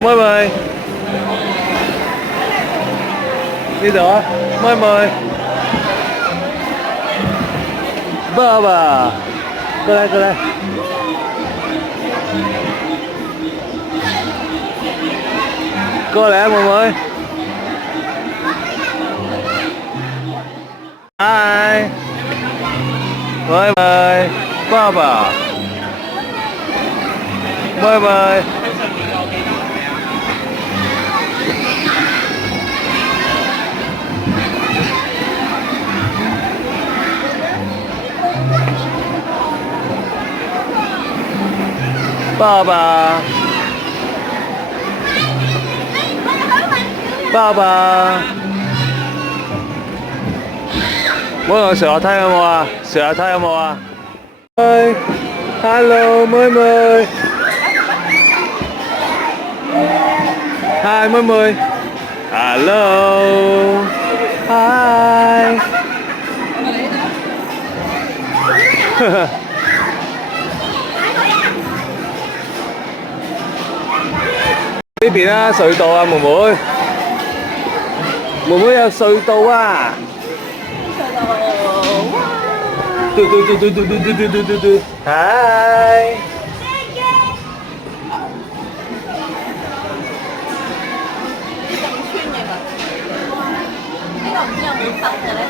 妹妹，呢度啊，妹妹，爸爸，過來過來，過來啊，妹妹，嗨，妹妹，爸爸，妹妹。爸爸，爸爸，妹妹上下梯有冇啊？上下梯有冇啊？嗨，hello，妹妹，嗨，妹妹，hello，嗨，呵呵。呢邊啊，隧道啊，妹妹，妹妹有隧道啊！嘟嘟嘟嘟嘟嘟嘟嘟嘟嘟嘟，嗨！呢個唔知有冇燈嘅咧？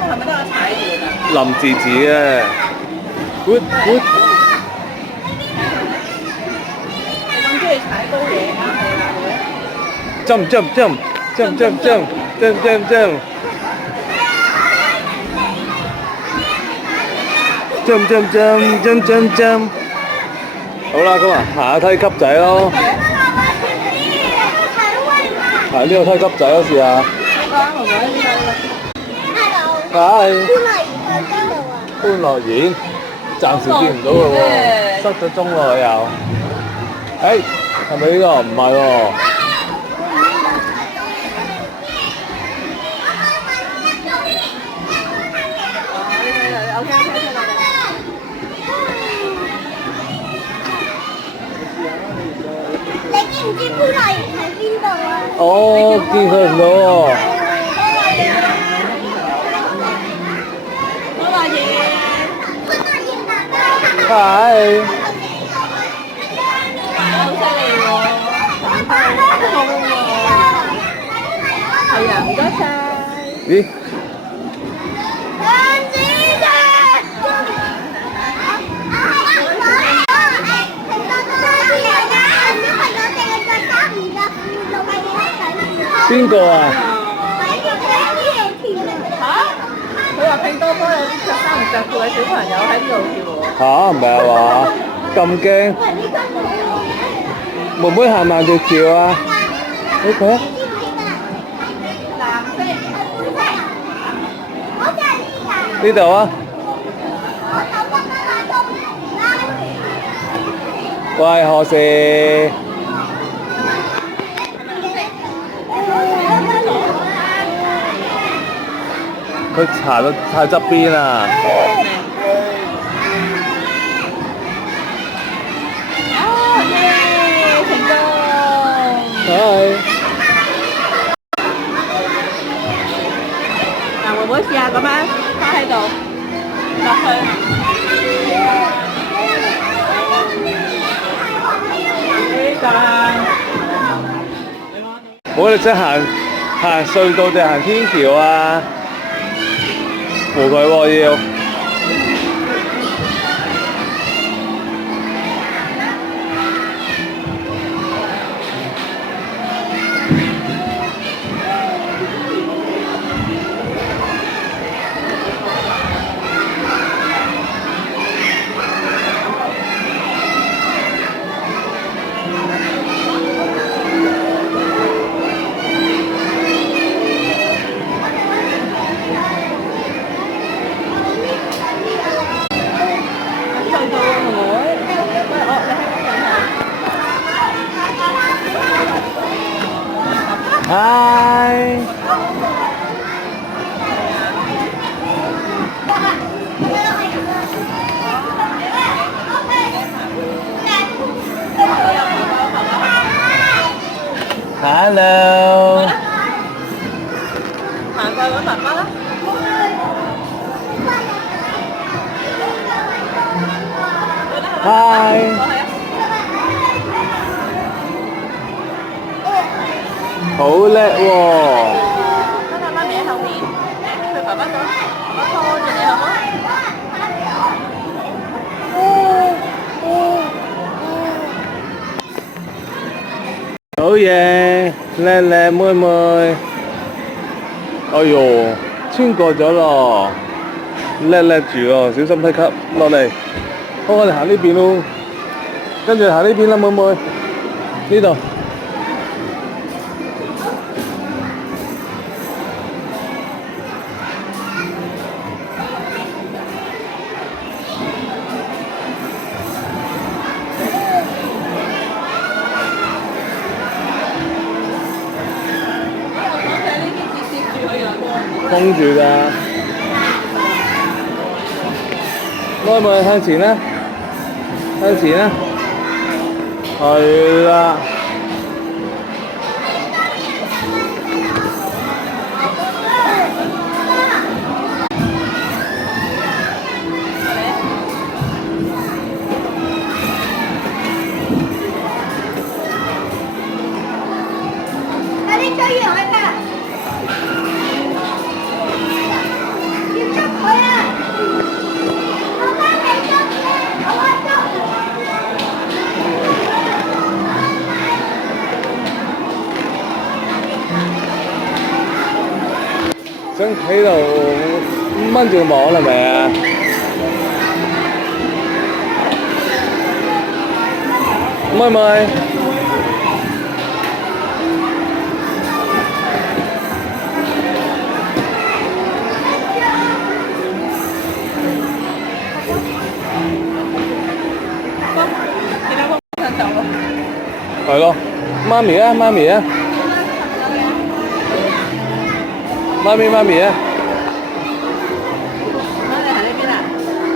係咪都有踩住㗎？林字字啊，good good。咁中意踩高嘢啱你啦，會。jump jump jump jump jump jump jump jump jump jump jump jump jump jump jump。好啦，咁啊，行下梯級仔咯。行呢個梯級仔咯，試下。係。歡樂園，暫時見唔到嘅喎，失咗蹤咯又。誒，係咪呢個？唔係喎。你知唔知歡樂園喺邊度啊？哦，見佢唔到喎。歡樂園。係。好犀利喎！反派好喎。係啊，唔該晒。咦？邊個啊？嚇！佢話拼多多有啲着衫唔着褲嘅小朋友喺呢度跳喎。吓？唔係啊嘛？咁驚？妹妹行慢條橋啊？OK。呢度啊？喂，何時？佢行到太側邊啦。成功！係。嗱，妹妹試下咁樣趴喺度落去。我哋真行隧道定行天橋啊？扶佢喎要。嗨！ Hello。行過去揾爸爸啦。Hi。好叻喎！跟住媽咪喺後面，去爸爸度，爸爸拖住你好唔好？好嘢，叻叻妹妹。哎呦，穿過咗咯，叻叻住咯，小心梯級落嚟。好，我哋行呢邊咯，跟住行呢邊啦，妹妹。呢度。封住㗎，妹妹向前啦，向前啦，係啦。快啲追完佢㗎！想喺度掹住個網係咪啊？妹妹，其他方向走咯。係咯，媽咪啊，媽咪啊！媽咪媽咪啊！媽咪行呢邊啊？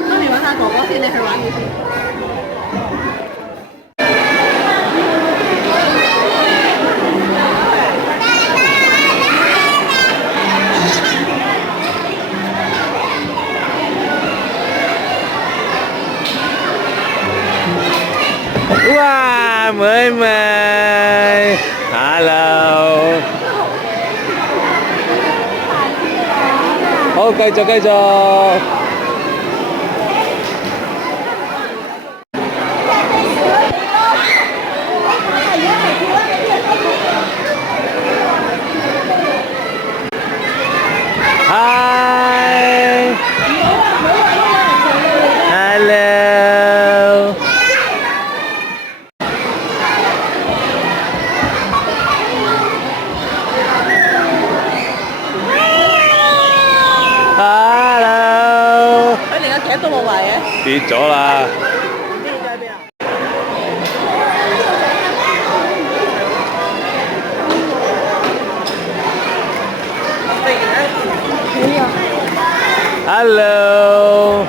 媽咪揾下哥哥先，你去玩嘢先。哇，妹妹 ，hello。好，繼續繼續。Hi。Hello。Hello。佢連個夾都冇埋嘅。跌咗啦。跌咗喺邊啊？Hello。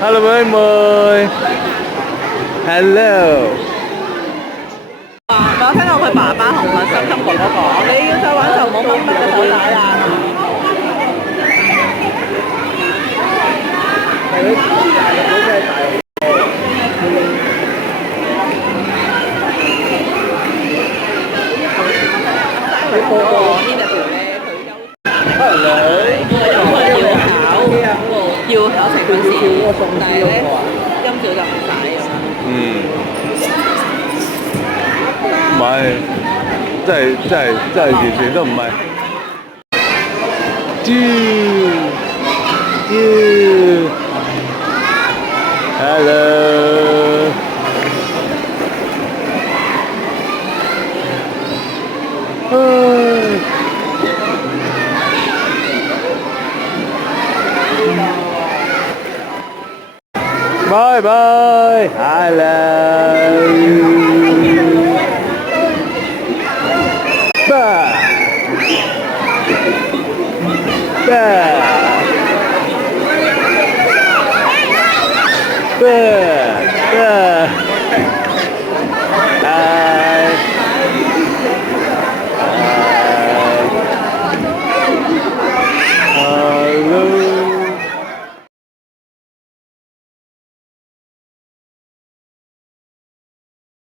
Hello 妹妹。Hello。我聽到佢爸爸同佢心心哥哥講，你要再玩就唔好掹得手帶啦。要考成本試，但係咧今朝就唔使咁。唔係，真係完全都唔係。Hello。Bye bye. Hello. Ba. Ba. Ba.